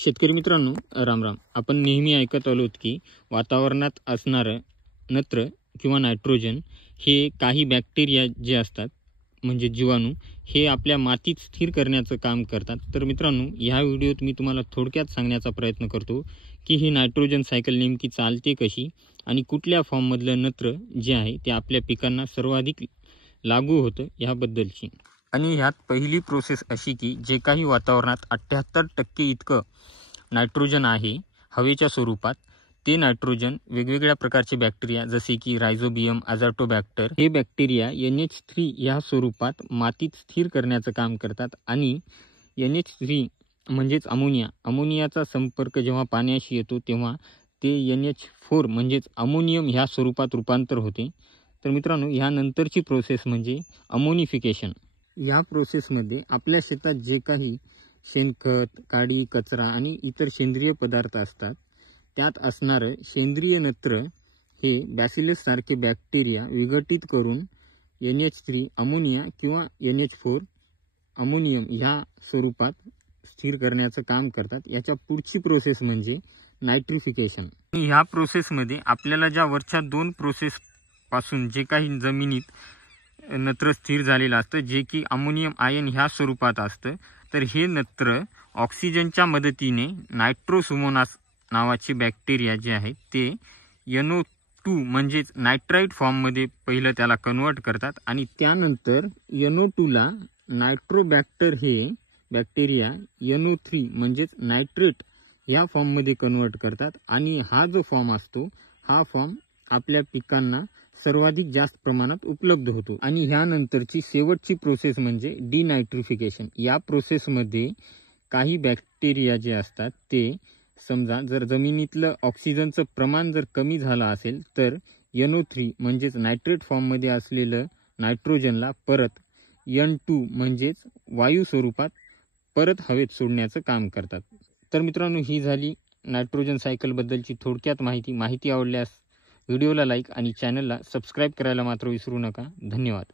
शेतकरी मित्रांनो, राम राम. आपण नेहमी ऐकत आलोत की वातावरणात असणारं नत्र किंवा नायट्रोजन हे काही बॅक्टेरिया जे असतात म्हणजे जीवाणू हे आपल्या मातीत स्थिर करण्याचं काम करतात. तर मित्रांनो, ह्या व्हिडिओत मी तुम्हाला थोडक्यात सांगण्याचा प्रयत्न करतो की ही नायट्रोजन सायकल नेमकी चालते कशी आणि कुठल्या फॉर्ममधलं नत्र जे आहे ते आपल्या पिकांना सर्वाधिक लागू होतं याबद्दलची. आणि ह्यात पहिली प्रोसेस अशी की जे काही वातावरणात 78% इतकं नायट्रोजन आहे हवेच्या स्वरूपात, ते नायट्रोजन वेगवेगळ्या प्रकारचे बॅक्टेरिया जसे की रायझोबियम अझाटोबॅक्टर हे बॅक्टेरिया NH3 या स्वरूपात मातीत स्थिर करण्याचं काम करतात. आणि NH3 म्हणजेच अमोनियाचा संपर्क जेव्हा पाण्याशी येतो तेव्हा ते NH4 म्हणजेच अमोनियम ह्या स्वरूपात रूपांतर होते. तर मित्रांनो, ह्यानंतरची प्रोसेस म्हणजे अमोनिफिकेशन. या प्रोसेसमध्ये आपल्या शेतात जे काही शेणखत, काडी, कचरा आणि इतर सेंद्रिय पदार्थ असतात त्यात असणारं सेंद्रिय नत्र हे बॅसिलस सारखे बॅक्टेरिया विघटित करून NH3 अमोनिया किंवा NH4 अमोनियम ह्या स्वरूपात स्थिर करण्याचं काम करतात. याच्या पुढची प्रोसेस म्हणजे नायट्रिफिकेशन. ह्या प्रोसेसमध्ये आपल्याला ज्या वरच्या दोन प्रोसेस पासून जे काही जमिनीत नत्र स्थिर झालेलं असतं जे की अमोनियम आयन ह्या स्वरूपात असतं, तर हे नत्र ऑक्सिजनच्या मदतीने नायट्रोसुमोनास नावाचे बॅक्टेरिया जे आहेत ते NO2 म्हणजेच नायट्राइट फॉर्ममध्ये पहिलं त्याला कन्वर्ट करतात आणि त्यानंतर NO2 ला नायट्रोबॅक्टर हे बॅक्टेरिया NO3 म्हणजेच नायट्रेट ह्या फॉर्ममध्ये कन्वर्ट करतात. आणि हा जो फॉर्म असतो हा फॉर्म आपल्या पिकांना सर्वाधिक जास्त प्रमाणात उपलब्ध होतो. आणि ह्यानंतरची शेवटची प्रोसेस म्हणजे डिनायट्रिफिकेशन. या प्रोसेसमध्ये काही बॅक्टेरिया जे असतात ते समजा जर जमिनीतलं ऑक्सिजनचं प्रमाण जर कमी झालं असेल तर NO3 म्हणजेच नायट्रेट फॉर्ममध्ये असलेलं नायट्रोजनला परत N2 म्हणजेच वायू स्वरूपात परत हवेत सोडण्याचं काम करतात. तर मित्रांनो, ही झाली नायट्रोजन सायकलबद्दलची थोडक्यात माहिती. आवडल्यास व्हिडिओला लाईक आणि चॅनलला सबस्क्राईब करायला मात्र विसरू नका. धन्यवाद.